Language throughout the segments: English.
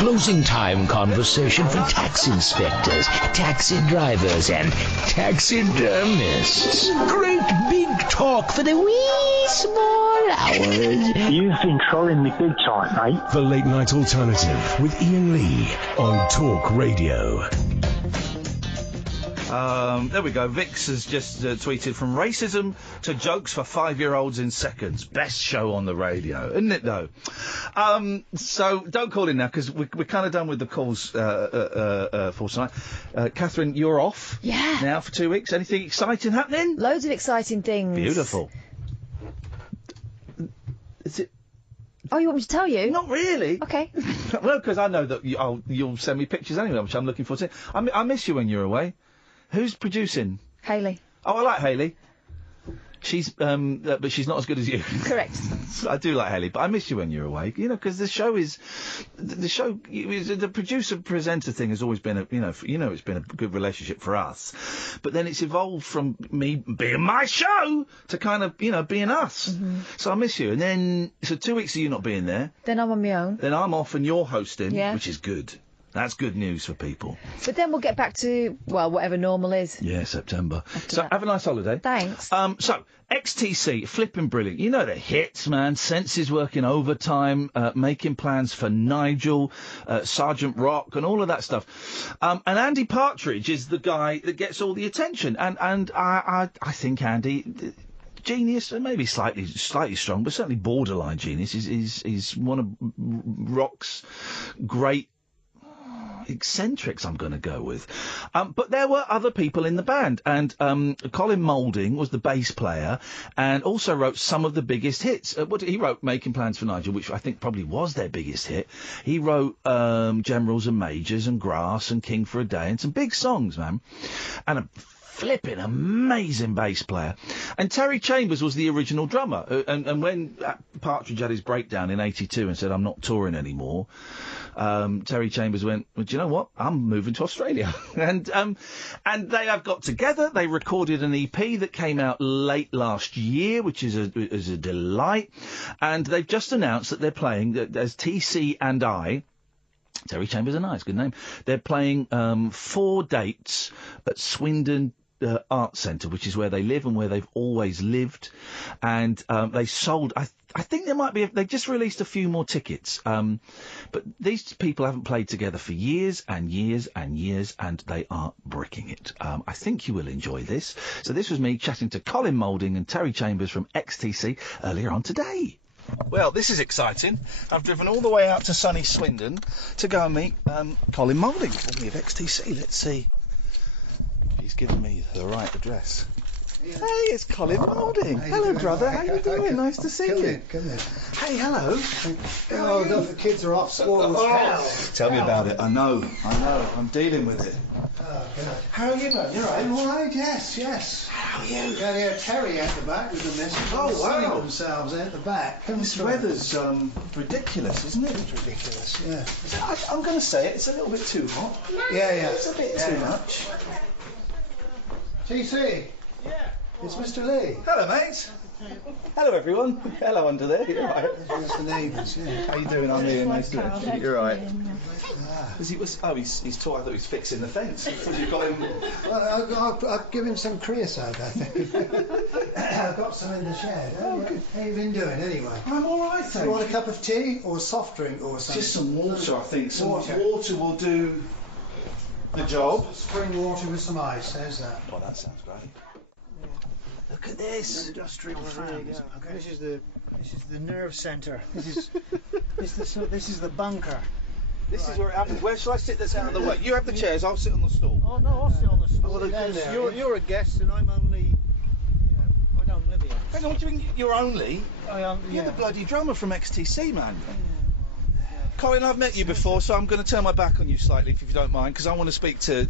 closing time conversation for tax inspectors, taxi drivers, and taxidermists. Great big talk for the wee small hours. You've been trolling me big time, mate. The Late Night Alternative with Iain Lee on Talk Radio. There we go. Vix has just tweeted, from racism to jokes for 5-year-olds in seconds. Best show on the radio, isn't it, though? So don't call in now, because we're kind of done with the calls for tonight. Catherine, you're off. Yeah. Now for 2 weeks. Anything exciting happening? Loads of exciting things. Beautiful. Is it? Oh, you want me to tell you? Not really. Okay. Well, because I know that you'll send me pictures anyway, which I'm looking forward to. I miss you when you're away. Who's producing? Hayley. Oh, I like Hayley. She's, but she's not as good as you. Correct. I do like Hayley, but I miss you when you're away. You know, because the producer-presenter thing has always been it's been a good relationship for us. But then it's evolved from me being my show to kind of, being us. Mm-hmm. So I miss you. And then, so 2 weeks of you not being there. Then I'm on my own. Then I'm off and you're hosting, yeah. Which is good. That's good news for people. But then we'll get back to, whatever normal is. Yeah, September. So have a nice holiday. Thanks. So, XTC, flipping brilliant. You know the hits, man. Senses working overtime, making plans for Nigel, Sergeant Rock, and all of that stuff. And Andy Partridge is the guy that gets all the attention. And I think Andy... Genius, maybe slightly strong, but certainly borderline genius. Is one of rock's great eccentrics, I'm going to go with. But there were other people in the band, and Colin Moulding was the bass player and also wrote some of the biggest hits. He wrote Making Plans for Nigel, which I think probably was their biggest hit. He wrote Generals and Majors and Grass and King for a Day and some big songs, man. And a flipping amazing bass player. And Terry Chambers was the original drummer. And when Partridge had his breakdown in 82 and said, I'm not touring anymore, Terry Chambers went, well, do you know what? I'm moving to Australia. And they have got together. They recorded an EP that came out late last year, which is a delight. And they've just announced that they're playing as TC&I. Terry Chambers and I, it's a good name. They're playing 4 dates at Swindon Art Centre, which is where they live and where they've always lived. And they sold, I think they just released a few more tickets. But these people haven't played together for years and years and years, and they are bricking it. I think you will enjoy this. So this was me chatting to Colin Moulding and Terry Chambers from XTC earlier on today. Well, this is exciting. I've driven all the way out to sunny Swindon to go and meet Colin Moulding, formerly of XTC. Let's see if he's given me the right address. Yeah. Hey, it's Colin Moulding. Hello, brother. How you doing? Nice to see you. Come in. Hey, hello. Oh, the kids are off school. Tell me about it. I know. I'm dealing with it. Oh, how are you, man? You're right. I'm all right, yes. How are you? Yeah, Terry out the back with the missus. Oh, wow. Sunning themselves out the back. This weather's ridiculous, isn't it? It's ridiculous, yeah. I'm going to say it. It's a little bit too hot. Yeah. It's a bit too much. TC. Yeah. It's Mr. Lee. Hello, mate. Hello, everyone. Hello, under there. You're right. That's the neighbours, yeah. How you doing? I'm Ian. Nice to meet you. You're right. He's tall. I thought he was fixing the fence. You've got him. Well, I'll give him some creosote, I think. I've got some in the shed. Oh, good. How you been doing, anyway? I'm all right, thank you. Want a cup of tea or a soft drink or something? Just some water, I think. Some water will do the job. Spring water with some ice. How's that? Oh, that sounds great. Look at this. Industrial fans. Okay. This is the nerve centre. This is the bunker. This is where it happens. Where shall I sit that's out of the way? You have the chairs, I'll sit on the stool. Oh no, I'll sit on the stool. Oh, well, you're a guest and I'm only, I don't live here. Hang on, what do you mean you're only? I am, You're the bloody drummer from XTC, man. Colin, I've met you before, so I'm going to turn my back on you slightly, if you don't mind, because I want to speak to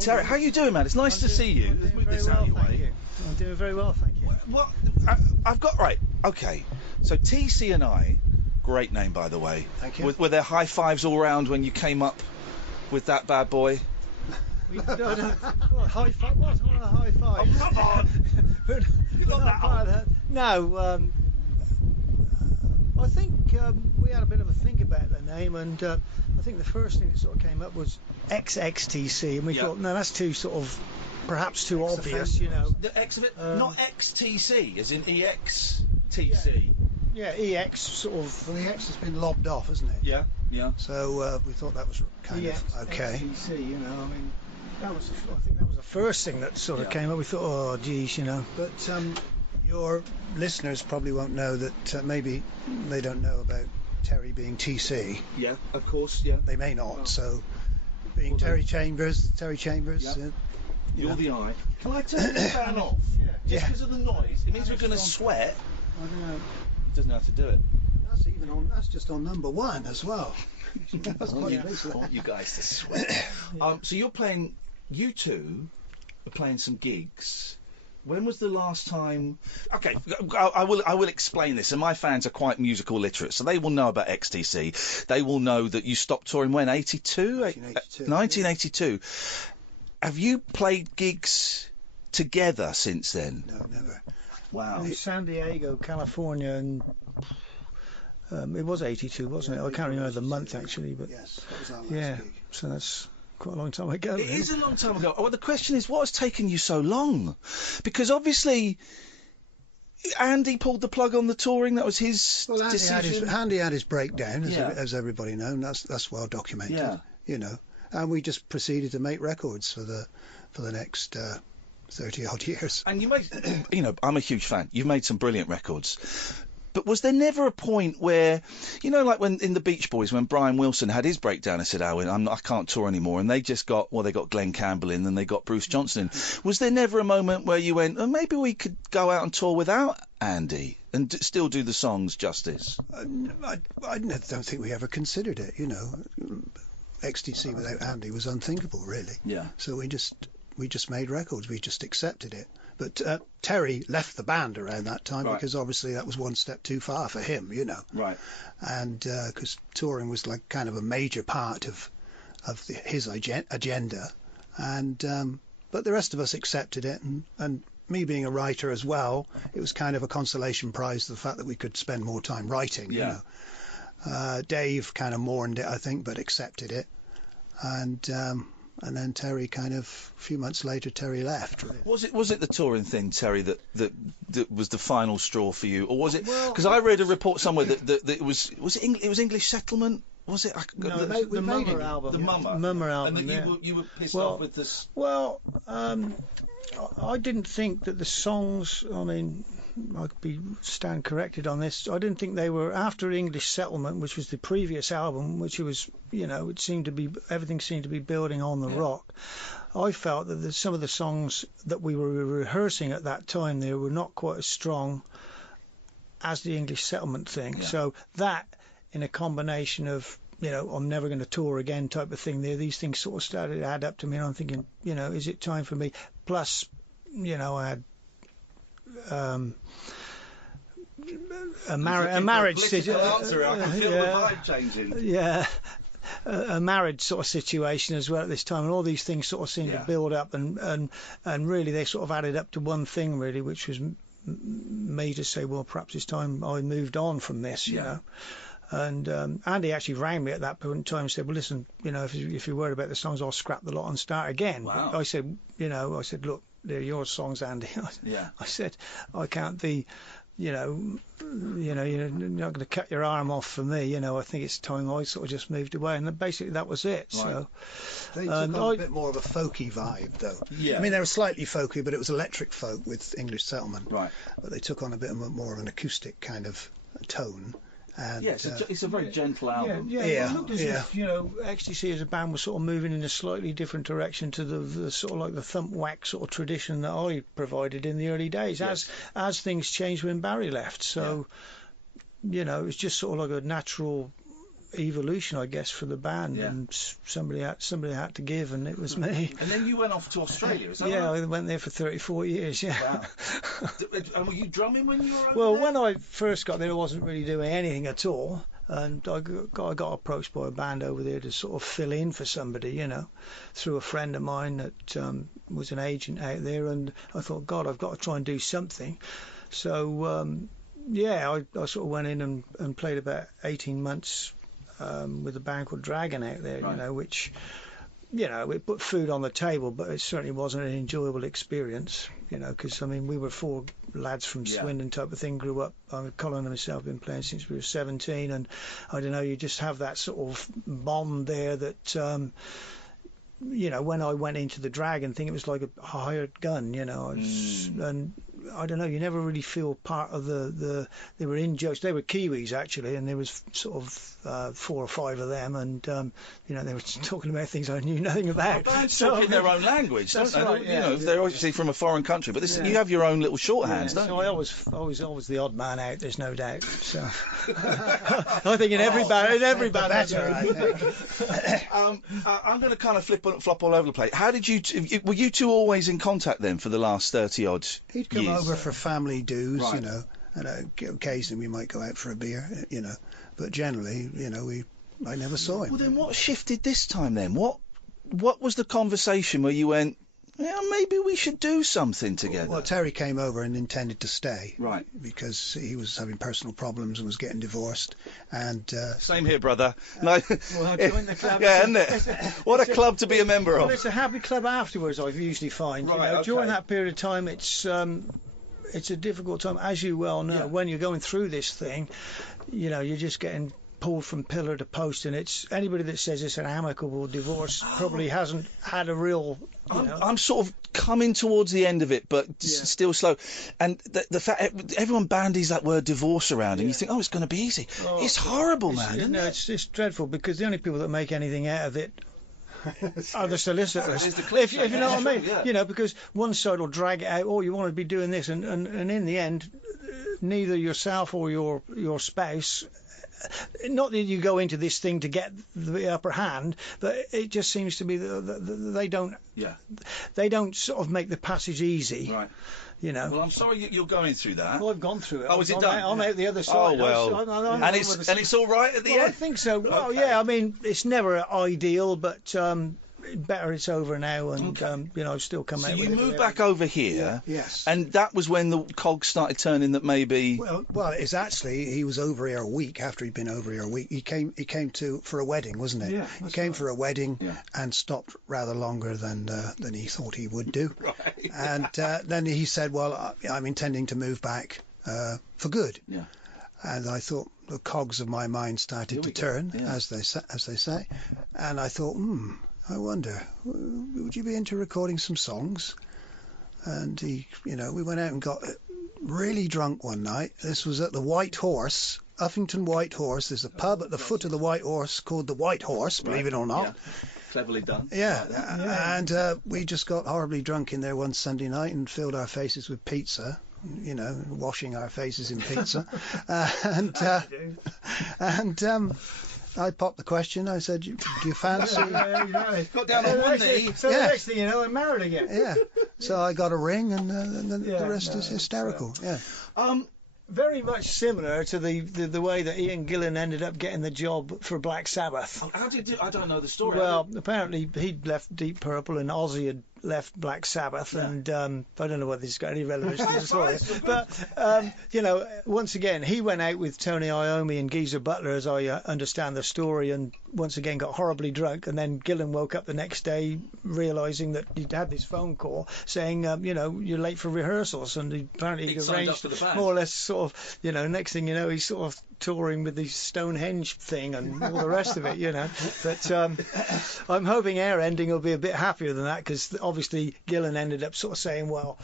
Terry. How you doing, man? It's nice to see you. Let's move this out of your way. I'm doing very well, thank you. What? I've got... Right, OK. So TC&I, great name, by the way. Thank you. Were there high fives all round when you came up with that bad boy? High five? What a high five? Oh, come on! You're not that high. No, I think we had a bit of a think about the name, and I think the first thing that sort of came up was XXTC, and we thought, no, that's perhaps too obvious, you know. The X of it, not XTC, as in EXTC. Yeah, EX sort of. Well, the X has been lobbed off, hasn't it? Yeah, yeah. So we thought that was kind of okay. XTC, you know, I mean, I think that was the first thing that sort of came up. We thought, oh, geez, you know. But your listeners probably won't know that maybe they don't know about Terry being TC. Yeah, of course, yeah. They may not, so being Terry Chambers, You're the I. Can I turn the fan off? Just because of the noise. It means we're going to sweat. I don't know. He doesn't know how to do it. That's just on number 1 as well. I want you guys to sweat. So you two are playing some gigs. When was the last time? Okay, I will explain this. And my fans are quite musical literate, so they will know about XTC. They will know that you stopped touring when 1982. Have you played gigs together since then? No, never. Wow. In San Diego, California, and it was 82, wasn't it? I can't remember the month actually, but yes, that was our last gig. So that's quite a long time ago. It is a long time ago. Well, the question is, what has taken you so long? Because obviously, Andy pulled the plug on the touring. That was his decision. Andy had his breakdown, as everybody knows. That's well documented. Yeah. You know, and we just proceeded to make records for the next 30 odd years. And you made, I'm a huge fan. You've made some brilliant records. But was there never a point where, like when in the Beach Boys, when Brian Wilson had his breakdown and said, I can't tour anymore, and they just got Glenn Campbell in, and they got Bruce Johnson in. Was there never a moment where you went, maybe we could go out and tour without Andy and still do the songs justice? I don't think we ever considered it, XTC without Andy was unthinkable, really. Yeah. So we just made records. We just accepted it. But Terry left the band around that time because obviously that was one step too far for him, Right. And because touring was like kind of a major part of his agenda, and but the rest of us accepted it, and me being a writer as well, it was kind of a consolation prize to the fact that we could spend more time writing. Dave kind of mourned it, I think, but accepted it, and then Terry a few months later, Terry left. Really. Was it the touring thing, Terry, that was the final straw for you, or was it? Because I read a report somewhere that it was English Settlement. Was it? No, the Mummer album. The Mummer album. And that you were pissed off with this. Well, I didn't think that the songs. I mean, I could stand corrected on this. I didn't think they were after English Settlement, which was the previous album, which was, it seemed to be, everything seemed to be building on the rock. I felt that some of the songs that we were rehearsing at that time there were not quite as strong as the English Settlement thing. Yeah. So that, in a combination of, I'm never going to tour again type of thing there, these things sort of started to add up to me, and I'm thinking, is it time for me? Plus, I had a marriage situation. I can feel the vibe changing. Yeah, a marriage sort of situation as well at this time, and all these things sort of seemed to build up, and really they sort of added up to one thing really, which was me to say, well, perhaps it's time I moved on from this, you know. And Andy actually rang me at that point in time and said, well, listen, if you're worried about the songs, I'll scrap the lot and start again. Wow. I said, look, they're your songs, Andy. I said, I can't be, you're not going to cut your arm off for me. I think it's time I sort of just moved away, and basically that was it. Right. So they took on a bit more of a folky vibe, though. Yeah. I mean, they were slightly folky, but it was electric folk with English Settlement. Right. But they took on a bit more of an acoustic kind of tone. And, it's a very gentle album. It looked as if, XTC as a band was sort of moving in a slightly different direction to the sort of like the thump whack sort of tradition that I provided in the early days. As things changed when Barry left, so it was just sort of like a natural evolution, I guess, for the band, and somebody had to give, and it was me. And then you went off to Australia, is that right? I went there for 34 years, Wow. And were you drumming when you were over Well, there? when I first got there, I wasn't really doing anything at all, and I got approached by a band over there to sort of fill in for somebody, through a friend of mine that was an agent out there, and I thought, God, I've got to try and do something. So I sort of went in and played about 18 months with a band called Dragon out there, Right. which, it put food on the table, but it certainly wasn't an enjoyable experience, because, I mean, we were 4 lads from Swindon type of thing, grew up. Colin and myself been playing since we were 17, and I don't know, you just have that sort of bond there that, when I went into the Dragon thing, it was like a hired gun, and I don't know, you never really feel part of they were in jokes. They were Kiwis actually, and there was sort of 4 or 5 of them, and they were talking about things I knew nothing about. Bands talk in their own language, don't That's they? right, yeah. They're obviously from a foreign country, but you have your own little shorthands, don't So you? I always the odd man out. There's no doubt. So I think in every band, Better, I think. I'm going to kind of flop all over the place. How did were you two always in contact then for the last 30 odd He'd come years? over for family dues, Right. and occasionally we might go out for a beer, but generally, I never saw him. Well, then what shifted this time then? What was the conversation where you went, yeah, maybe we should do something together? Well, Terry came over and intended to stay. Right. Because he was having personal problems and was getting divorced. And Same here, brother. No. Well, join the club. Yeah, isn't it? What a club to be a member Well, of. it's a happy club afterwards. I usually find. Right, okay. During that period of time, it's a difficult time, as you well know. Yeah. When you're going through this thing, you're just getting pulled from pillar to post, and it's anybody that says it's an amicable divorce probably hasn't had a real. I'm sort of coming towards the end of it, but still slow. And the fact everyone bandies that word divorce around, and you think, oh, it's going to be easy. It's horrible, man. Isn't it? It's just dreadful, because the only people that make anything out of it are the solicitors. It's the If you know what I mean, yeah. because one side will drag it out. Oh, you want to be doing this, and in the end, neither yourself or your spouse. Not that you go into this thing to get the upper hand, but it just seems to be that they don't. Yeah. They don't sort of make the passage easy. Right. Well, Well, I'm sorry you're going through that. I've gone through it. Oh, is it done? I'm out the other Oh, side. well. I'm And it's all right at the Well, I end? think so. Well, Okay. yeah. I mean, it's never ideal, but better it's over now, and I've still come So out. you with it. moved back over here, yes. and that was when the cogs started turning that maybe... Well, it's actually, he was over here a week after he'd been over here a week. He came for a wedding, wasn't it? Yeah, He came for a wedding Yeah. and stopped rather longer than he thought he would do. Right. And then he said, well, I'm intending to move back for good. Yeah. And I thought the cogs of my mind started to turn, as they say. And I thought, I wonder, would you be into recording some songs? And we went out and got really drunk one night. This was at the White Horse, Uffington White Horse. There's a pub at the foot of the White Horse called the White Horse, believe it or not. Yeah. Cleverly done. Yeah, and we just got horribly drunk in there one Sunday night and filled our faces with pizza. Washing our faces in pizza. and I popped the question. I said, do you fancy... Got down on one knee. So the next thing you know, I'm married again. Yeah. So I got a ring, and the rest is hysterical. Yeah. Very much similar to the way that Ian Gillan ended up getting the job for Black Sabbath. How did you do? I don't know the story. Well, apparently he'd left Deep Purple and Ozzy had left Black Sabbath, and I don't know whether this has got any relevance to the story. But, once again, he went out with Tony Iommi and Geezer Butler, as I understand the story, and once again got horribly drunk, and then Gillan woke up the next day realising that he'd had this phone call saying, you're late for rehearsals, and apparently he'd signed up arranged for the band. more or less sort of, next thing you know, he's sort of touring with the Stonehenge thing and all the rest of it, But I'm hoping our ending will be a bit happier than that, because obviously Gillan ended up sort of saying, well,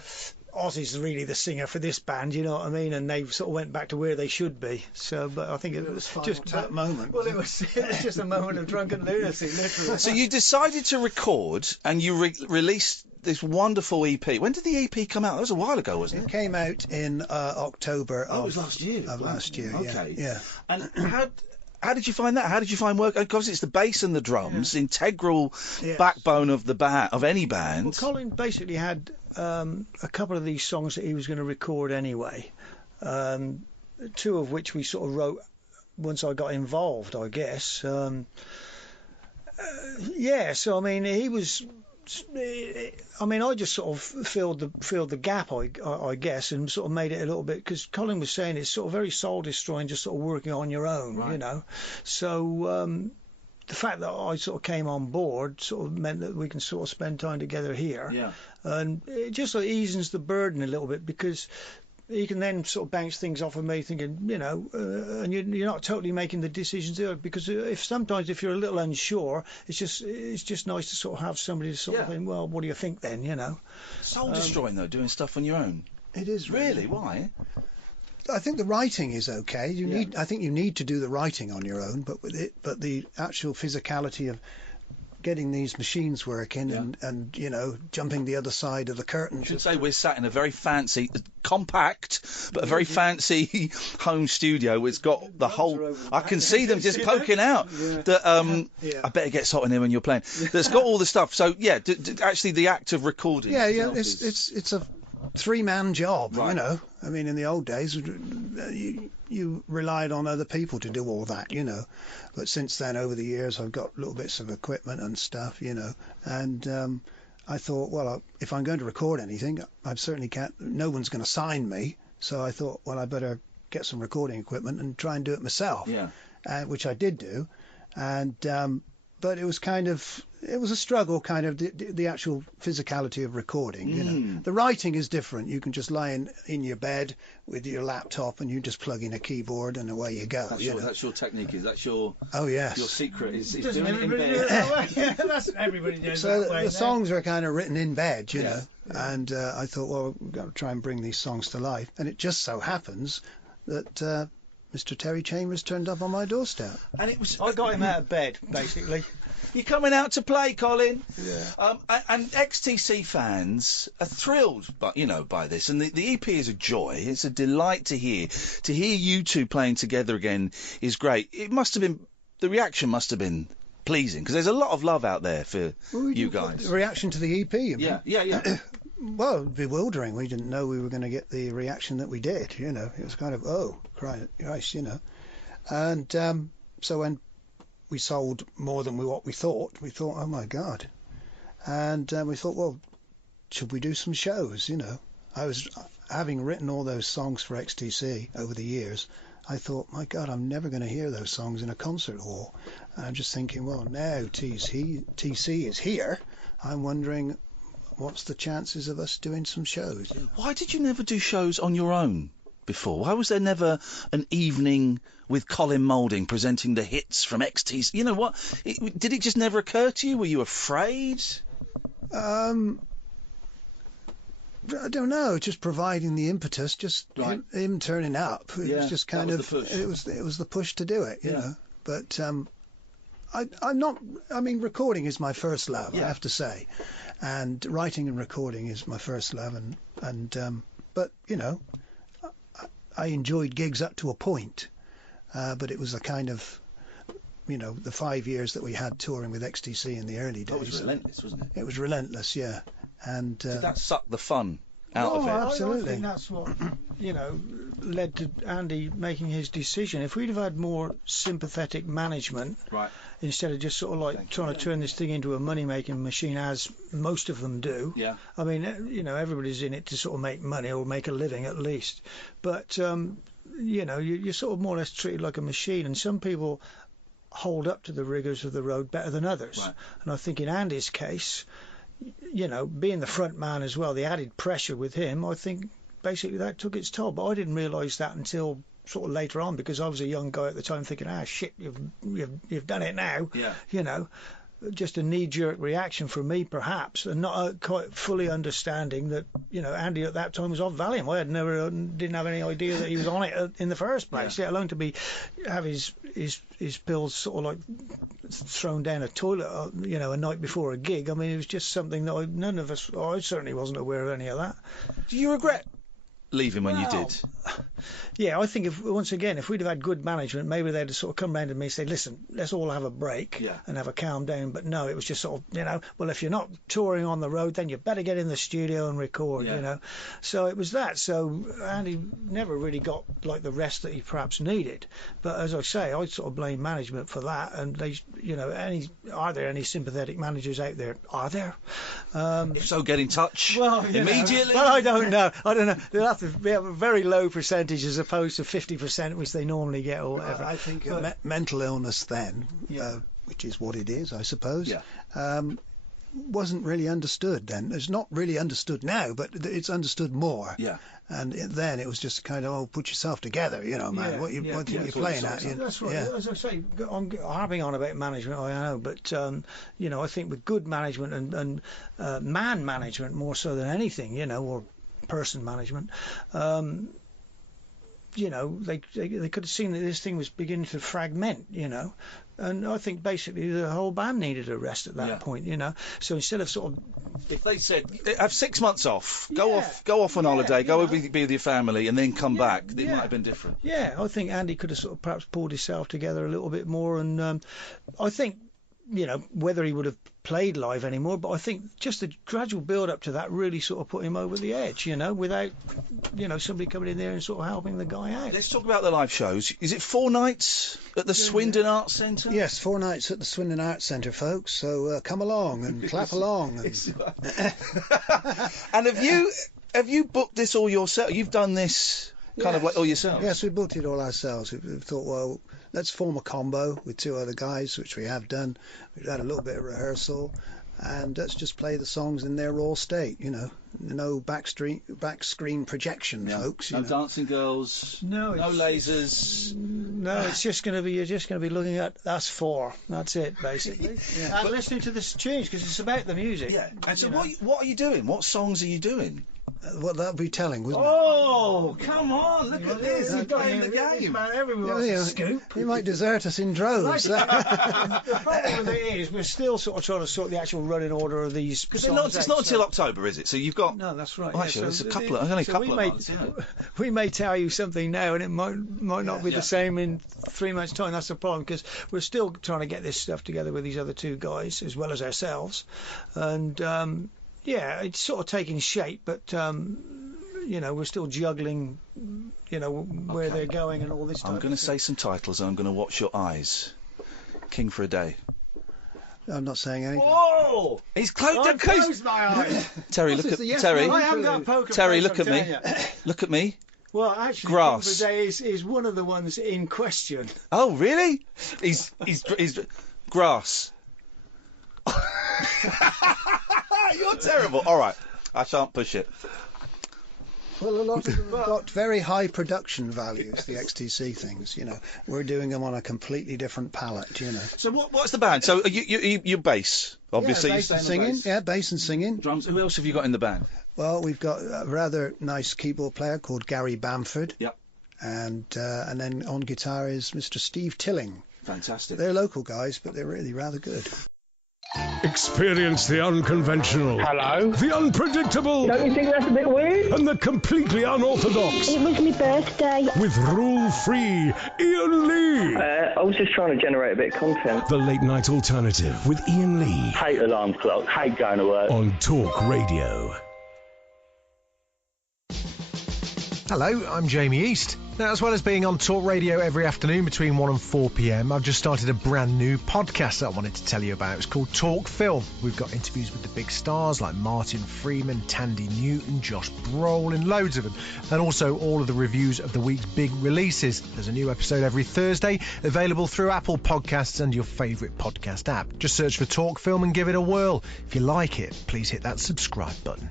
Ozzy's really the singer for this band, you know what I mean? And they sort of went back to where they should be. So, but I think it was just that moment. Well, it was just a moment of drunken lunacy, literally. So you decided to record, and you released this wonderful EP. When did the EP come out? That was a while ago, wasn't It it? came out in October Oh, it was last year. of last year. Okay. Yeah. And how did you find that? How did you find work? Because it's the bass and the drums, integral backbone of of any band. Well, Colin basically had a couple of these songs that he was going to record anyway. 2 of which we sort of wrote once I got involved, I guess. So I mean, he was I mean, I just sort of filled the gap, I guess, and sort of made it a little bit, because Colin was saying it's sort of very soul destroying, just sort of working on your own, Right. you know. So the fact that I sort of came on board sort of meant that we can sort of spend time together here, Yeah. and it just sort of eases the burden a little bit, because you can then sort of bounce things off of me, thinking, you know, and you're not totally making the decisions there, because if you're a little unsure, it's just nice to sort of have somebody to sort of think, well, what do you think then, you know? Soul destroying though, doing stuff on your own. It is Really? Why? I think the writing is okay. I think you need to do the writing on your own, but the actual physicality of getting these machines working and you know, jumping the other side of the curtain. I should say we're sat in a very fancy, compact, but a very fancy home studio. It's got the whole. I can see them just poking out. That I better get salt in here when you're playing. That's got all the stuff. So yeah, actually the act of recording. Yeah, it's a three-man job. Right. You know, I mean, in the old days, you relied on other people to do all that, you know. But since then, over the years, I've got little bits of equipment and stuff, you know. And I thought, well, if I'm going to record anything, I certainly can't. No one's going to sign me. So I thought, well, I better get some recording equipment and try and do it myself. Yeah. Which I did do, and but it was a struggle, kind of the actual physicality of recording. You know, the writing is different. You can just lie in your bed with your laptop and you just plug in a keyboard and away you go. That's your technique. That's your. Oh yes. Your secret is Doesn't doing it in everybody do it bed. that way? Yeah, that's everybody does So that way. the songs are kind of written in bed, you know. And I thought, well, we've got to try and bring these songs to life. And it just so happens that Mr. Terry Chambers turned up on my doorstep. And it was. I got him out of bed, basically. You're coming out to play, Colin. Yeah. And XTC fans are thrilled, by this. And the EP is a joy. It's a delight to hear. To hear you two playing together again is great. The reaction must have been pleasing, because there's a lot of love out there for you guys. The reaction to the EP, you mean? Yeah. Well, bewildering. We didn't know we were going to get the reaction that we did, you know. It was kind of, oh, Christ, you know. And so when we sold more than what we thought, oh, my God. And we thought, well, should we do some shows, you know? I was, having written all those songs for XTC over the years, I thought, my God, I'm never going to hear those songs in a concert hall. And I'm just thinking, well, now TC is here. I'm wondering, what's the chances of us doing some shows? Why did you never do shows on your own before? Why was there never an evening with Colin Moulding presenting the hits from XTC? You know what? Did it just never occur to you? Were you afraid? I don't know. Just providing the impetus, just him turning up. It was just kind of it was the push to do it, you know. But I'm not. I mean, recording is my first love, I have to say, and writing and recording is my first love, and but you know, I enjoyed gigs up to a point, but it was a kind of, you know, the 5 years that we had touring with XTC in the early days. It was relentless, wasn't it? It was relentless, yeah. And did that suck the fun out of it? Absolutely. I think that's what, you know, led to Andy making his decision. If we'd have had more sympathetic management, instead of just sort of like trying to turn this thing into a money-making machine, as most of them do. Yeah. I mean, you know, everybody's in it to sort of make money or make a living at least. But, you know, you're sort of more or less treated like a machine, and some people hold up to the rigours of the road better than others. Right. And I think in Andy's case, you know, being the front man as well, the added pressure with him, I think basically that took its toll. But I didn't realise that until sort of later on, because I was a young guy at the time thinking, shit, you've done it now. Yeah. You know, just a knee-jerk reaction from me perhaps, and not quite fully understanding that, you know, Andy at that time was off Valium. I didn't have any idea that he was on it in the first place, let alone to have his pills sort of like thrown down a toilet, you know, a night before a gig. I mean, it was just something that I certainly wasn't aware of any of that. Do you regret leaving when you did? Yeah, I think once again, if we'd have had good management, maybe they'd have sort of come round to me and say, listen, let's all have a break and have a calm down. But no, it was just sort of, well, if you're not touring on the road, then you better get in the studio and record, So it was that. So Andy never really got like the rest that he perhaps needed. But as I say, I sort of blame management for that. And they, are there any sympathetic managers out there? Are there? If so, get in touch immediately. Well, I don't know. They'll have to have a very low percentage as opposed to 50%, which they normally get or whatever. I think mental illness then, which is what it is, I suppose, wasn't really understood then. It's not really understood now, but it's understood more. Yeah. And then it was just kind of, put yourself together, man. What you're playing at. That's right. As I say, I'm harping on about management, I know, but I think with good management and man management more so than anything, or person management. They could have seen that this thing was beginning to fragment, and I think basically the whole band needed a rest at that point, So instead of sort of, if they said have 6 months off, go off on holiday, go be with your family, and then come back, it might have been different. Yeah, I think Andy could have sort of perhaps pulled himself together a little bit more, and I think. Whether he would have played live anymore, but I think just the gradual build up to that really sort of put him over the edge, without, somebody coming in there and sort of helping the guy out. Let's talk about the live shows. Is it 4 nights at the Swindon Arts Centre? Yes, 4 nights at the Swindon Arts Centre, folks. So come along and clap along. And have you booked this all yourself? You've done this kind of like all yourself? Yes, we booked it all ourselves. We thought, well, let's form a combo with 2 other guys, which we have done. We've had a little bit of rehearsal, and let's just play the songs in their raw state, No back screen projection, folks. No dancing girls. No lasers. No, it's just going to be, you're just going to be looking at us 4. That's it, basically. And listening to this tunes, because it's about the music. Yeah. And so what are you doing? What songs are you doing? Well, that'll be telling, wouldn't it? Oh, come on, look at this. He's playing the game. Everyone scoop. He might desert us in droves. The problem with it is we're still sort of trying to sort the actual running order of these songs. Because it's not until October, is it? So you've got... No, that's right. Oh, actually, there's only a couple of months. We may tell you something now, and it might not be the same in 3 months' time. That's the problem, because we're still trying to get this stuff together with these other 2 guys, as well as ourselves. And... it's sort of taking shape, but we're still juggling, where they're going and all this. I'm going to say some titles, and I'm going to watch your eyes. King for a Day. I'm not saying anything. Whoa! He's closed my eyes. Terry, look at Terry. I haven't got a poker Terry, face, look at me. Look at me. Well, actually, Grass. King for a Day is one of the ones in question. Oh, really? He's grass. You're terrible. All right, I shan't push it. Well, a lot of them have got very high production values, the XTC things, We're doing them on a completely different palette, So what's the band? So you bass, obviously. Yeah, bass and singing. Yeah, bass and singing. Drums. Who else have you got in the band? Well, we've got a rather nice keyboard player called Gary Bamford. Yep. And then on guitar is Mr. Steve Tilling. Fantastic. They're local guys, but they're really rather good. Experience the unconventional. Hello? The unpredictable. Don't you think that's a bit weird? And the completely unorthodox. It was my birthday. With rule-free Iain Lee. I was just trying to generate a bit of content. The Late Night Alternative with Iain Lee. Hate alarm clocks, hate going to work. On Talk Radio. Hello, I'm Jamie East. Now, as well as being on Talk Radio every afternoon between 1 and 4 p.m, I've just started a brand new podcast that I wanted to tell you about. It's called Talk Film. We've got interviews with the big stars like Martin Freeman, Tandy Newton, Josh Brolin, loads of them. And also all of the reviews of the week's big releases. There's a new episode every Thursday, available through Apple Podcasts and your favourite podcast app. Just search for Talk Film and give it a whirl. If you like it, please hit that subscribe button.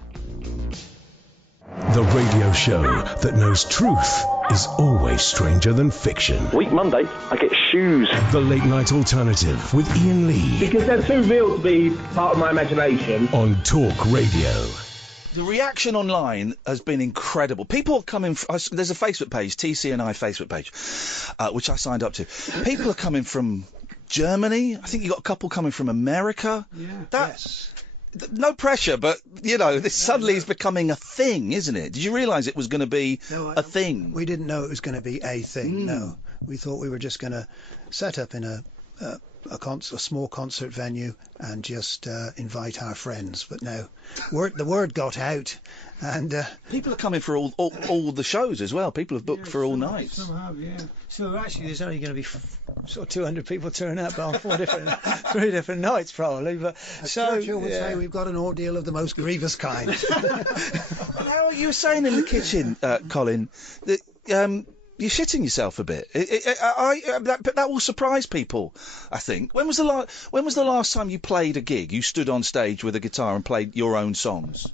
The radio show that knows truth is always stranger than fiction. Week Monday, I get shoes. The Late Night Alternative with Iain Lee. Because they're too real to be part of my imagination. On Talk Radio. The reaction online has been incredible. People are coming... there's a Facebook page, TC&I Facebook page, which I signed up to. People are coming from Germany. I think you got a couple coming from America. Yeah. no pressure, but, you know, this suddenly is becoming a thing, isn't it? Did you realise it was going to be a thing? We didn't know it was going to be a thing, no. We thought we were just going to set up in a small concert venue and just invite our friends. But no, the word got out, and people are coming for all the shows as well. People have booked for all nights. Some have, yeah. So actually, there's only going to be sort of 200 people turn up on 3 different nights probably. But Churchill would say we've got an ordeal of the most grievous kind. How you were saying in the kitchen, Colin, that you're shitting yourself a bit. But that will surprise people, I think. When was the last time you played a gig? You stood on stage with a guitar and played your own songs.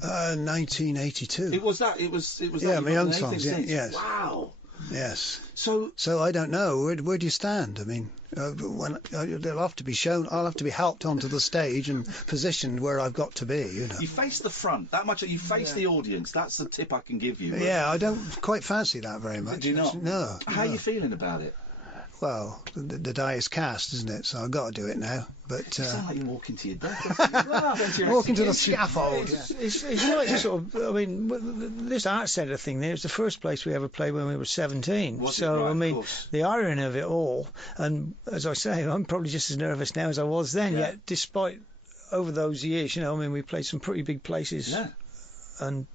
1982. It was that. It was. Yeah, my own songs. Yeah, yes. Wow. Yes. So I don't know. Where do you stand? I mean, they'll have to be shown. I'll have to be helped onto the stage and positioned where I've got to be. You know. You face the front. That much. You face the audience. That's the tip I can give you. Yeah, I don't quite fancy that very much. Do you not? No. How are you feeling about it? Well, the die is cast, isn't it? So I've got to do it now. But you sound like you're walking to your death. Walking to the scaffold. It's like sort of. I mean, this art centre thing. There was the first place we ever played when we were 17. Was so it? Right, I mean, of course. the irony of it all. And as I say, I'm probably just as nervous now as I was then. Yeah. Yet, despite over those years, you know, I mean, we played some pretty big places. Yeah. And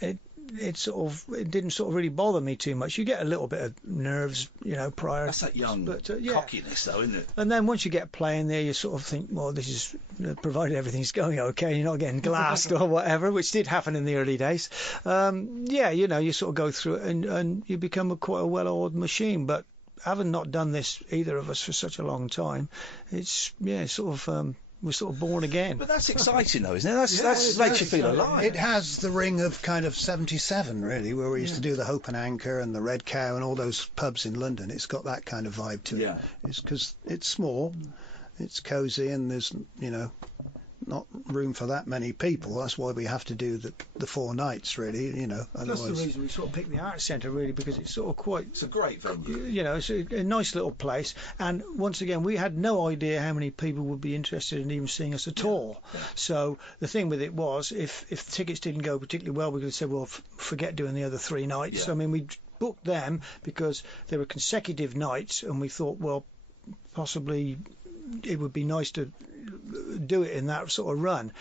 it didn't sort of really bother me too much. You get a little bit of nerves, you know, prior. That's that young cockiness, though, isn't it? And then once you get playing there, you sort of think, well, this is, provided everything's going okay, you're not getting glassed or whatever, which did happen in the early days. Yeah, you know, you sort of go through it and you become quite a well-oiled machine. But having not done this, either of us, for such a long time, it's, yeah, sort of... we're sort of born again. But that's exciting, though, isn't it? That makes you feel alive. It has the ring of kind of 77, really, where we used to do the Hope and Anchor and the Red Cow and all those pubs in London. It's got that kind of vibe to it. Yeah. It's because it's small, it's cosy, and there's, you know, not room for that many people. That's why we have to do the 4 nights, really, you know. That's the reason we sort of picked the art centre, really, because it's sort of quite... It's a great venue. You know, it's a nice little place. And once again, we had no idea how many people would be interested in even seeing us at all. Yeah. So the thing with it was, if the tickets didn't go particularly well, we could have said, well, forget doing the other 3 nights. Yeah. I mean, we booked them because they were consecutive nights, and we thought, well, possibly it would be nice to do it in that sort of run.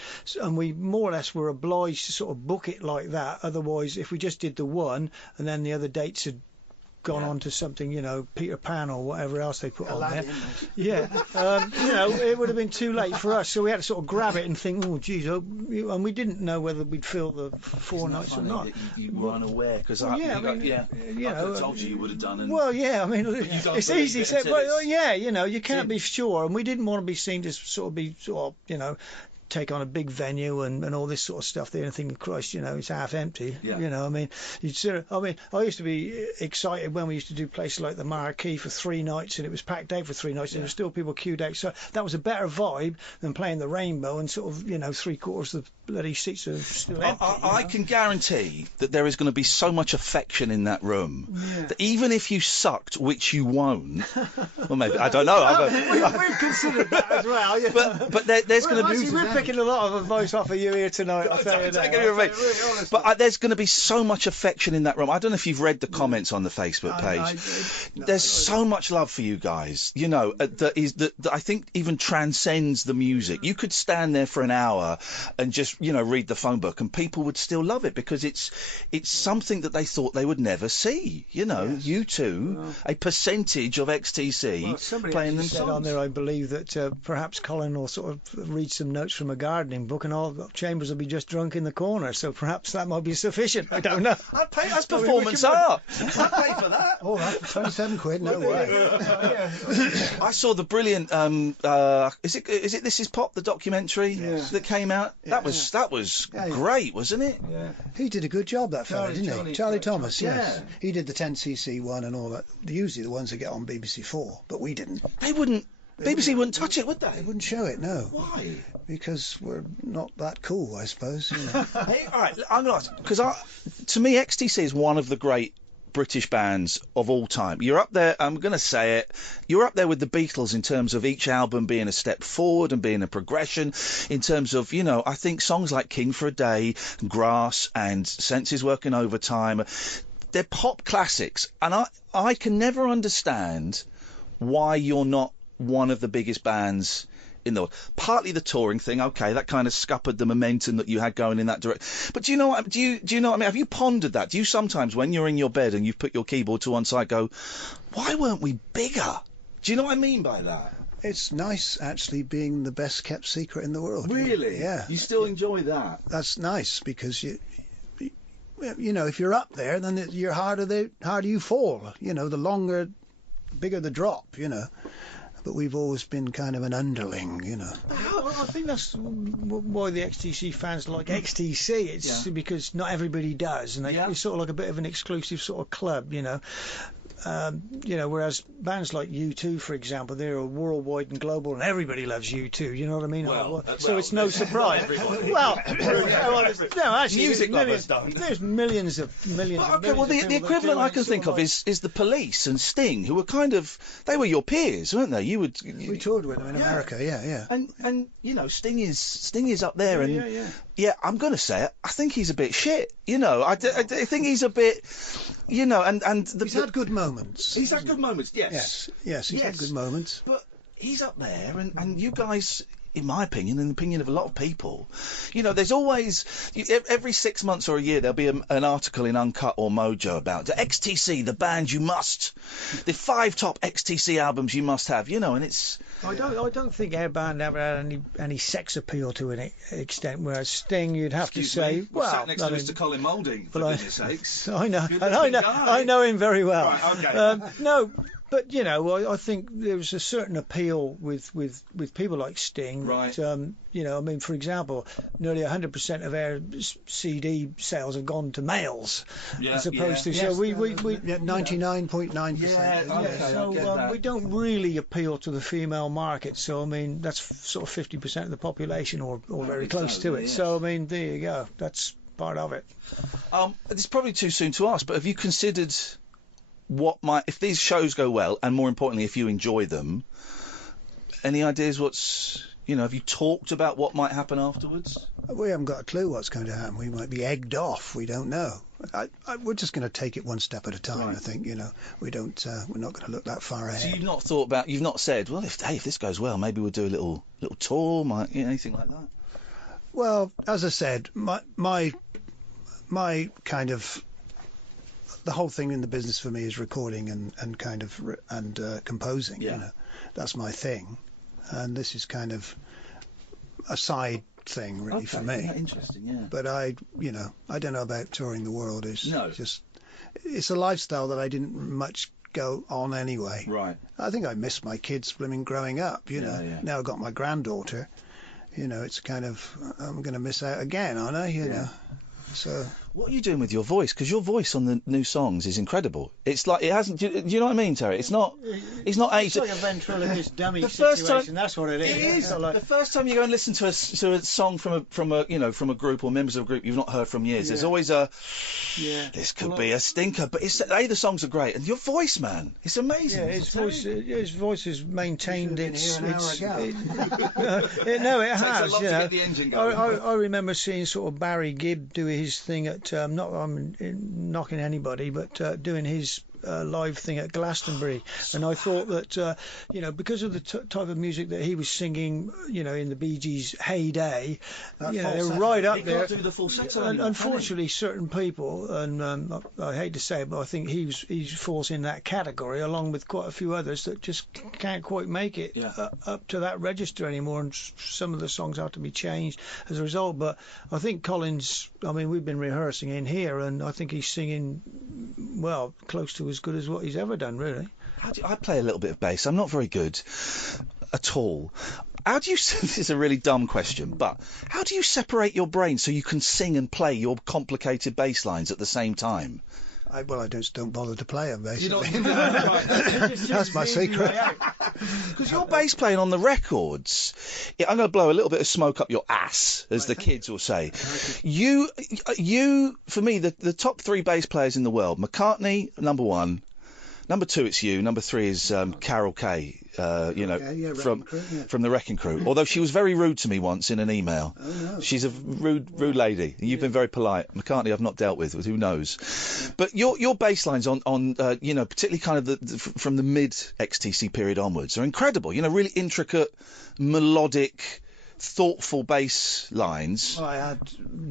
And we more or less were obliged to sort of book it like that. Otherwise, if we just did the one and then the other dates had gone on to something, you know, Peter Pan or whatever else they put on there. Yeah, you know, it would have been too late for us. So we had to sort of grab it and think, oh, geez, and we didn't know whether we'd fill the 4 nights or not. You were unaware because I could have told you would have done. And well, yeah, I mean, it's easy. So, but yeah, you know, you can't be sure, and we didn't want to be seen to sort of, you know, take on a big venue and all this sort of stuff there and thinking, Christ, you know, it's half empty. Yeah. You know, I mean, I used to be excited when we used to do places like the Marquee for 3 nights and it was packed out for 3 nights. And there were still people queued out. So that was a better vibe than playing the Rainbow and sort of, you know, 3/4 of the bloody seats are still empty. I can guarantee that there is going to be so much affection in that room that even if you sucked, which you won't, well, maybe, I don't know. We've considered that as well. Yeah. But there's going to be... We're picking a lot of advice off of you here tonight. I'll tell you that. But there's going to be so much affection in that room. I don't know if you've read the comments on the Facebook page. There's so much love for you guys, you know, that I think even transcends the music. You could stand there for an hour and just, you know, read the phone book and people would still love it because it's something that they thought they would never see. You know, you two, a percentage of XTC playing them said songs. On there, I believe that perhaps Colin will sort of read some notes from a gardening book and all Chambers will be just drunk in the corner, so perhaps that might be sufficient. I don't know. I'd pay. That's performance art. I'd pay for that. Oh, that's 27 quid, no way. I saw the brilliant is it This Is Pop, the documentary that came out. That was great, wasn't it? Yeah. He did a good job, that fella, didn't he? Charlie Thomas, yes. Yeah. He did the 10cc one and all that. They're usually the ones that get on BBC 4, but we didn't. They wouldn't. BBC wouldn't touch it, would they? They wouldn't show it, no. Why? Because we're not that cool, I suppose. You know. Hey, all right, I'm going to ask, because to me, XTC is one of the great British bands of all time. You're up there, I'm going to say it, you're up there with the Beatles in terms of each album being a step forward and being a progression, in terms of, you know, I think songs like King for a Day, Grass and Senses Working Overtime, they're pop classics, and I can never understand why you're not one of the biggest bands in the world. Partly the touring thing, okay, that kind of scuppered the momentum that you had going in that direction. But do you know what? Do you know what I mean? Have you pondered that? Do you sometimes, when you're in your bed and you've put your keyboard to one side, go, why weren't we bigger? Do you know what I mean by that? It's nice, actually, being the best kept secret in the world. Really? Yeah. You still enjoy that? That's nice, because you know, if you're up there, then you're harder you fall. You know, the bigger the drop, you know. But we've always been kind of an underling, you know. I think that's why the XTC fans like XTC. It's because not everybody does, and it's sort of like a bit of an exclusive sort of club, you know. You know, whereas bands like U2, for example, they're worldwide and global, and everybody loves U2. You know what I mean? So it's no surprise. Well, no, actually, music lovers don't. There's millions of okay, well, the equivalent I can think of is the Police and Sting, who were kind of, they were your peers, weren't they? We toured with them in America, yeah. And you know, Sting is up there, and yeah, I'm gonna say it. I think he's a bit shit. You know, I think he's a bit. You know, and he's had good moments. He's had good moments, yes. Yes, he's had good moments. But he's up there, and you guys, in my opinion, and the opinion of a lot of people, you know, there's always, every 6 months or a year, there'll be an article in Uncut or Mojo about the XTC, the band you must, the 5 top XTC albums you must have, you know, and it's... I don't think our band ever had any sex appeal to an extent, whereas Sting, you'd have to say, well, sat next to Mr. Colin Moulding, for goodness sakes. I know him very well. Right, okay. No, but you know, I think there's a certain appeal with people like Sting. Right. That, you know, I mean, for example, nearly 100% of our CD sales have gone to males, as opposed to. So we 99.9%. So we don't really appeal to the female market. So I mean, that's sort of 50% of the population, or very close to it. Yes. So I mean, there you go. That's part of it. It's probably too soon to ask, but have you considered if these shows go well, and more importantly, if you enjoy them, any ideas have you talked about what might happen afterwards? We haven't got a clue what's going to happen. We might be egged off. We don't know. We're just going to take it one step at a time. Right. I think, you know, we're not going to look that far ahead. So you've not said, well, if this goes well, maybe we'll do a little tour, anything like that? Well, as I said, my kind of, the whole thing in the business for me is recording and composing. Yeah. You know, that's my thing, and this is kind of a side thing really for me. Yeah, interesting, yeah. But I don't know about touring the world. It's a lifestyle that I didn't much go on anyway. Right. I think I missed my kids growing up. You know. Yeah. Now I've got my granddaughter. You know, it's kind of, I'm going to miss out again, aren't I? You know. So. What are you doing with your voice? Because your voice on the new songs is incredible. It's like it hasn't. Do you know what I mean, Terry? It's not. It's not aged. It's like a ventriloquist dummy situation. That's what it is. It is. The first time you go and listen to a song from a group or members of a group you've not heard from years, there's always this could be a stinker. But the songs are great, and your voice, man, it's amazing. Yeah, his voice has maintained its. It has. Get the engine going. I remember seeing sort of Barry Gibb do his thing at. Not I'm knocking anybody, but doing his live thing at Glastonbury, and I thought that because of the type of music that he was singing, in the Bee Gees' heyday, they're right up there. Do the full set, and unfortunately, certain people, and I hate to say it, but I think he falls in that category, along with quite a few others that just can't quite make it up to that register anymore, and some of the songs have to be changed as a result. But I think Collins, we've been rehearsing in here, and I think he's singing close to as good as what he's ever done, really. I play a little bit of bass. I'm not very good at all. This is a really dumb question, but how do you separate your brain so you can sing and play your complicated bass lines at the same time? I just don't bother to play them, basically. You know, right. That's my secret. Because your bass playing on the records, I'm going to blow a little bit of smoke up your ass, as the kids will say. You, for me, the top 3 bass players in the world: McCartney, number 1. Number 2, it's you. Number 3 is Carol Kay, from the Wrecking Crew. Although she was very rude to me once in an email. Oh, no. She's a rude lady. You've been very polite. McCartney, I've not dealt with. Who knows? But your bass lines on particularly kind of from the mid XTC period onwards are incredible. Really intricate, melodic, thoughtful bass lines. Well, I had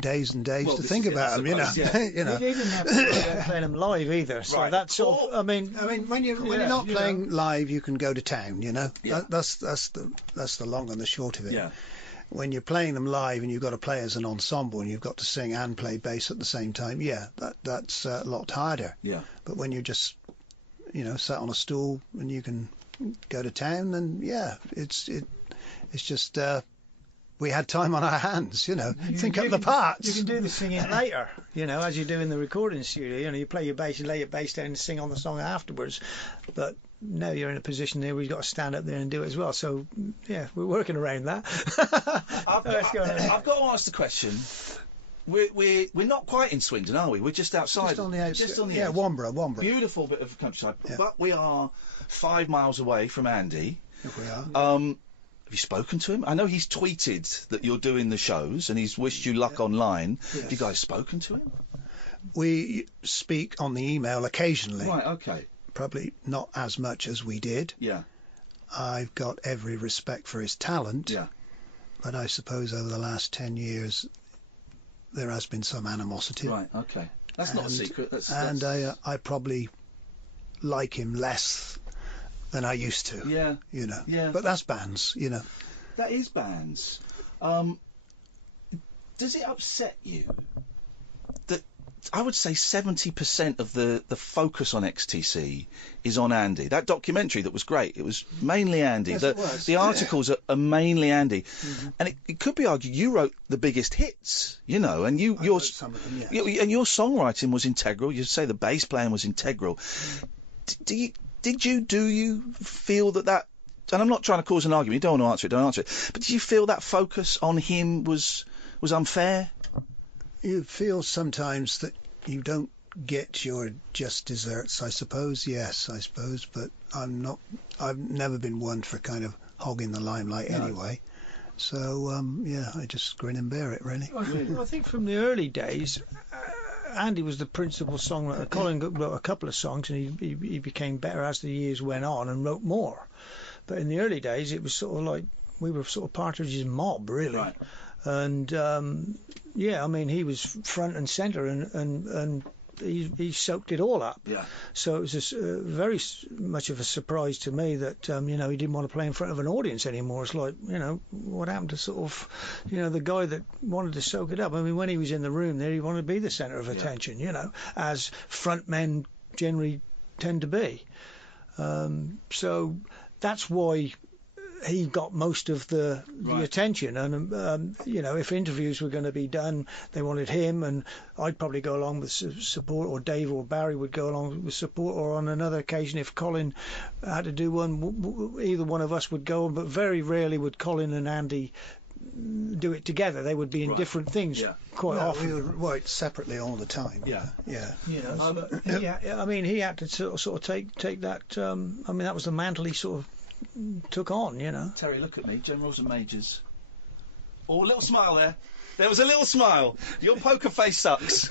days and days to think about them, Yeah. He didn't have to play them live either. So that's sort of, I mean, when you're not playing live, you can go to town. That's the long and the short of it. Yeah. When you're playing them live and you've got to play as an ensemble and you've got to sing and play bass at the same time, that's a lot harder. Yeah. But when you're just sat on a stool and you can go to town, then it's just. We had time on our hands, think up the parts. You can do the singing later, as you do in the recording studio. You play your bass, you lay your bass down and sing on the song afterwards. But now you're in a position there where you've got to stand up there and do it as well. So, we're working around that. I've got to ask the question. We're not quite in Swindon, are we? We're just outside. Just on the edge. Edge. Wombrah. Beautiful bit of countryside. Yeah. But we are 5 miles away from Andy. If we are. Have you spoken to him? I know he's tweeted that you're doing the shows and he's wished you luck online. Yes. Have you guys spoken to him? We speak on the email occasionally. Right, okay. Probably not as much as we did. Yeah. I've got every respect for his talent. Yeah. But I suppose over the last 10 years there has been some animosity. Right, okay. That's not a secret. I probably like him less than I used to. Yeah. Yeah. But that's bands, That is bands. Does it upset you that I would say 70% of the focus on XTC is on Andy? That documentary that was great, it was mainly Andy. Yes, it was. The articles are mainly Andy. Mm-hmm. And it could be argued you wrote the biggest hits, and wrote some of them, yes. And your songwriting was integral. You say the bass playing was integral. Do you feel that, and I'm not trying to cause an argument, you don't want to answer it, but do you feel that focus on him was unfair? You feel sometimes that you don't get your just desserts, I suppose, but I've never been one for kind of hogging the limelight anyway. So, I just grin and bear it, really. I think from the early days, Andy was the principal songwriter. Colin wrote a couple of songs and he became better as the years went on and wrote more. But in the early days, it was sort of like we were sort of Partridge's mob, really. Right. And, he was front and centre and he soaked it all up. Yeah. So it was very much of a surprise to me that, he didn't want to play in front of an audience anymore. It's like, what happened to sort of, the guy that wanted to soak it up? I mean, when he was in the room there, he wanted to be the centre of attention, as front men generally tend to be. So that's why he got most of the attention, and if interviews were going to be done, they wanted him, and I'd probably go along with support, or Dave or Barry would go along with support, or on another occasion if Colin had to do one, either one of us would go on, but very rarely would Colin and Andy do it together. They would be in different things quite often. We would work separately all the time. He had to sort of take that. That was the mantle he sort of took on, Terry, look at me, generals and majors. Oh, a little smile there. There was a little smile. Your poker face sucks.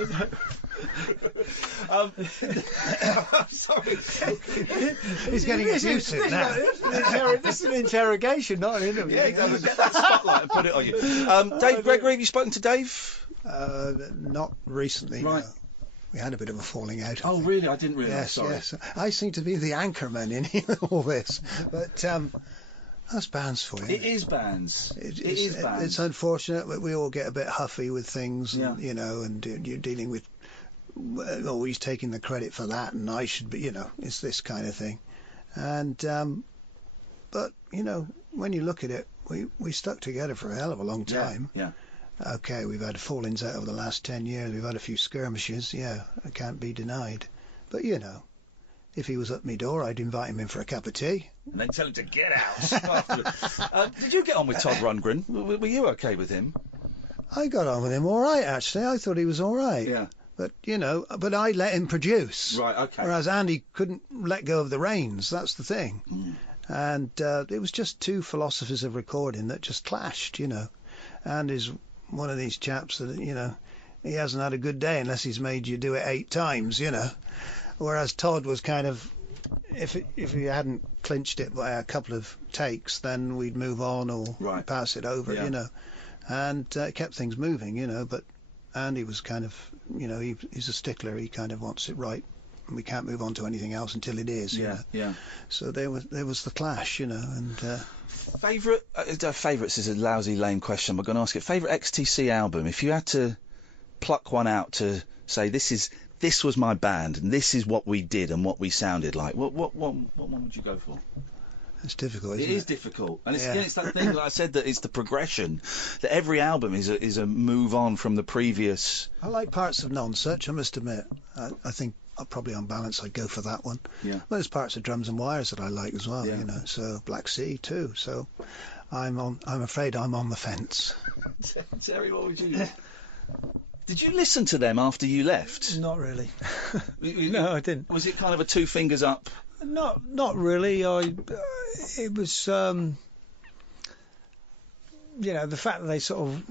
Sorry. He's getting used to it now. This is an interrogation, not an interview. Yeah, exactly. Get that spotlight and put it on you. Dave Gregory, have you spoken to Dave? Not recently. Right. No. We had a bit of a falling out. Oh, really? I didn't realise. Yes. I seem to be the anchorman in all this, but that's bands for you. It is bands. It is bands. It's unfortunate that we all get a bit huffy with things, and, and you're dealing with always taking the credit for that, and I should be, it's this kind of thing. And but when you look at it, we stuck together for a hell of a long time. Yeah. Okay, we've had fallings out over the last 10 years. We've had a few skirmishes. Yeah, it can't be denied. But, you know, if he was at my door, I'd invite him in for a cup of tea. And then tell him to get out. Did you get on with Todd Rundgren? Were you okay with him? I got on with him all right, actually. I thought he was all right. Yeah. But, you know, I let him produce. Right, okay. Whereas Andy couldn't let go of the reins. That's the thing. And it was just two philosophies of recording that just clashed, you know. Andy's one of these chaps that, you know, he hasn't had a good day unless he's made you do it 8 times, you know. Whereas Todd was kind of, if he hadn't clinched it by a couple of takes, then we'd move on or pass it over, you know. And it kept things moving, you know. But Andy was kind of, you know, he's a stickler. He kind of wants it right. And we can't move on to anything else until it is, you know. Yeah. So there was the clash, you know. And favourites is a lousy, lame question. I'm going to ask it. Favourite XTC album? If you had to pluck one out to say this was my band and this is what we did and what we sounded like, what one would you go for? It's difficult, isn't it? It is difficult, and it's that thing that I said, that it's the progression. That every album is a move on from the previous. I like Parts of Non-Such, I must admit. I think probably on balance I'd go for that one. Yeah. Well, there's parts of Drums and Wires that I like as well, you know. So Black Sea too. So I'm afraid I'm on the fence. Terry, what would you do? Did you listen to them after you left? Not really. No, I didn't. Was it kind of a 2 fingers up? Not really. It was, you know, the fact that they sort of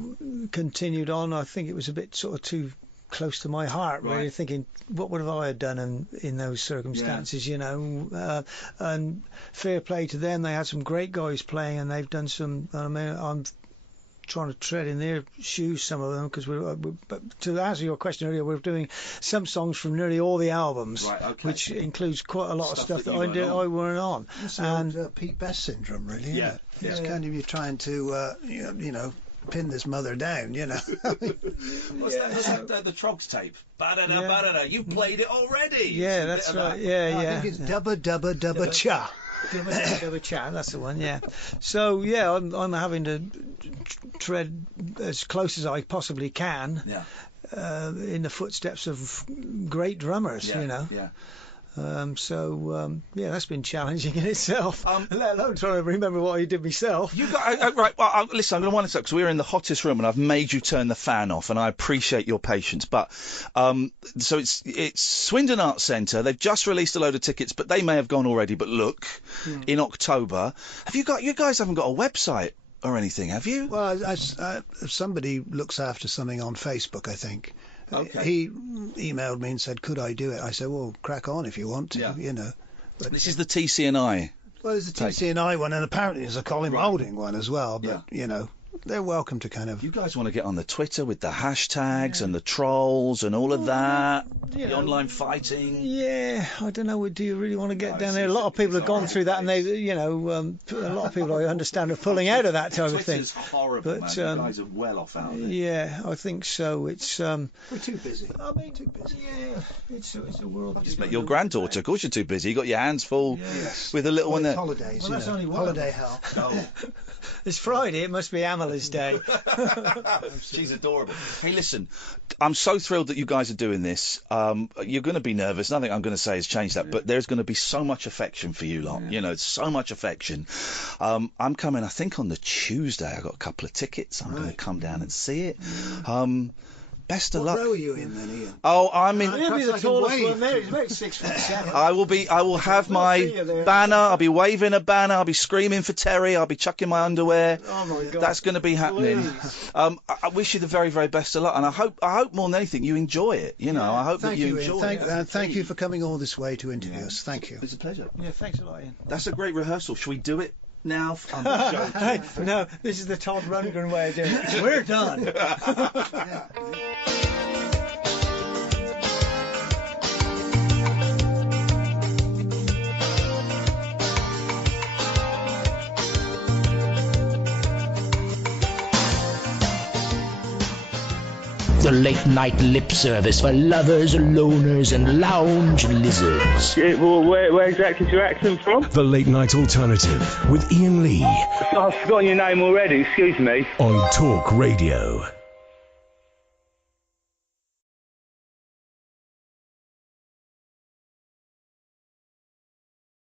continued on. I think it was a bit sort of too close to my heart, really, thinking, what would have I have done in those circumstances, you know? And fair play to them. They had some great guys playing, and they've done some. I mean, I'm trying to tread in their shoes, some of them, because but to answer your question earlier, we're doing some songs from nearly all the albums, which includes quite a lot of stuff that I weren't on. And Pete Best syndrome, really. Yeah. It's kind of you trying to you know, pin this mother down, you know. What's that? The Trogs tape. Ba-da-da, ba-da-da. You played it already. Yeah, that's right. Yeah. I think it's dubba cha. Dubba cha, that's the one, yeah. So yeah, I'm having to tread as close as I possibly can in the footsteps of great drummers, you know. Yeah. Yeah, that's been challenging in itself. Let alone trying to remember what I did myself. You got right. Well, listen, I'm going to wind this up because we're in the hottest room, and I've made you turn the fan off, and I appreciate your patience. But so it's Swindon Arts Centre. They've just released a load of tickets, but they may have gone already. But look, in October, you guys haven't got a website or anything, have you? Well, somebody looks after something on Facebook, I think. Okay. He emailed me and said, could I do it? I said, well, crack on if you want to, you know. But this is the TC&I. Well, there's a TC&I one, and apparently there's a Colin Moulding one as well, but, you know, they're welcome to kind of... You guys want to get on the Twitter with the hashtags and the trolls and all of that, the online fighting. Yeah, I don't know. Do you really want to get down there? A lot of people have gone through that, and they, you know, a lot of people I understand are pulling out of that type of thing. Twitter's horrible, man. You guys are well off out there. Yeah, I think so. It's we're too busy. I mean, too busy. Yeah, it's a world. I just met your granddaughter. Of course you're too busy. You got your hands full with a little one there. Holidays. Well, that's only one. Holiday hell. Oh. It's Friday. It must be Amelia's day. She's adorable. Hey, listen, I'm so thrilled that you guys are doing this. You're going to be nervous. Nothing I'm going to say has changed that, but there's going to be so much affection for you lot. You know, so much affection. I'm coming, I think, on the Tuesday. I got a couple of tickets. I'm going to come down and see it. Best of luck. What row are you in then, Ian? Oh, I'm in. He'll be the tallest one there. He's about 6'7". I will have my banner. I'll be waving a banner. I'll be screaming for Terry. I'll be chucking my underwear. Oh my God. That's going to be happening. I wish you the very, very best of luck, and I hope more than anything you enjoy it. You know, I hope that you enjoy it. Thank you for coming all this way to interview us. Thank you. It's a pleasure. Yeah, thanks a lot, Ian. That's a great rehearsal. Should we do it now? No, this is the Todd Rundgren way of doing it. We're done. The late night lip service for lovers, loners, and lounge lizards. Well, where exactly is your accent from? The Late Night Alternative with Iain Lee I've forgotten your name already, excuse me. on Talk Radio.